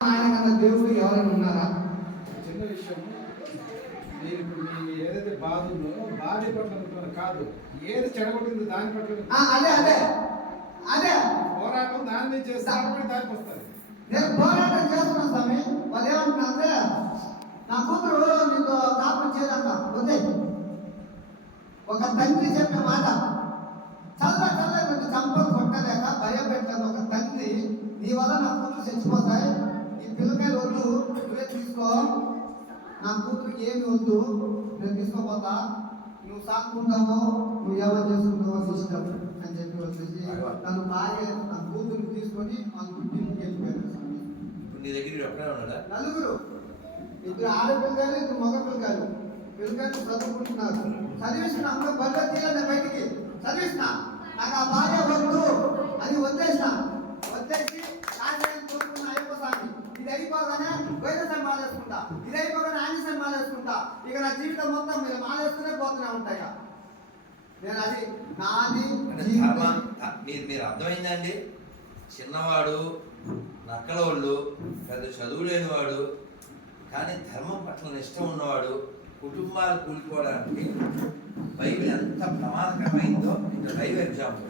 ఆయన కన్నా దేవుడు ఎవరైనా ఉన్నారా? చిన్న విషయం. మీరు ఇప్పుడు మీ ఏదైతే బాధ ఉందో బాధ పట్ల కాదు, ఏది చెడగొట్టిందో దాని పట్ల అదే అదే అదే పోరాటం దాని మీద చేస్తే దానికి వస్తుంది. నేను పోరాటం చేస్తున్నాను స్వామి. వాళ్ళు ఏమంటున్నారంటే నా కూతురు నీకు కాపురం చేయదంట వద్దే. ఒక తండ్రి చెప్పే మాట చల్ల చంపలు కొట్టలేక భయపెట్టలేక ఒక తండ్రి నీ వల్ల నా కూతురు చచ్చిపోతాయి, ఈ పిల్లకాయలు వద్దు నువ్వే తీసుకో, నా కూతురికి ఏమి వద్దు నేను తీసుకోపోతా, నువ్వు సాక్కుంటావో నువ్వు ఏమో చేసుకుంటావో ఇష్టం అని చెప్పి వచ్చేసి తను భార్య నా కూతురు తీసుకొని మా ఇంటికి వెళ్ళిపోయాడు. నీ దగ్గర ఎక్కడ ఉన్నాడా? నలుగురు, ఇద్దరు ఆడపిల్లగారు ఇద్దరు మగ పిల్లగారు. పిల్లగారు చదువుకుంటున్నారు. చదివిస్తున్న అమ్మ బల్ల తీయాలి బయటికి చదివిస్తున్న నాకు ఆ భార్య వద్దు అని వదిలేసిన వచ్చేసి రాజకీయం కోరుకున్న అయిపోతాను. ఇది అయిపోగానే వైరసం మాలేసుకుంటా, ఇది అయిపోగానే ఆంజసం మాలేసుకుంటా, ఇక నా జీవితం మొత్తం మీరు మాలేస్తూనే పోతూనే ఉంటాయి. నేను అది నాది మీరు అర్థమైందండి. చిన్నవాడు నక్కలవాళ్ళు పెద్ద చదువు లేనివాడు కానీ ధర్మం పట్ల ఇష్టం ఉన్నవాడు కుటుంబాలు కూలిపోవడానికి బైబిల్ ఎంత ప్రమాదకరమైందో ఇంకా లైవ్ ఎగ్జాంపుల్.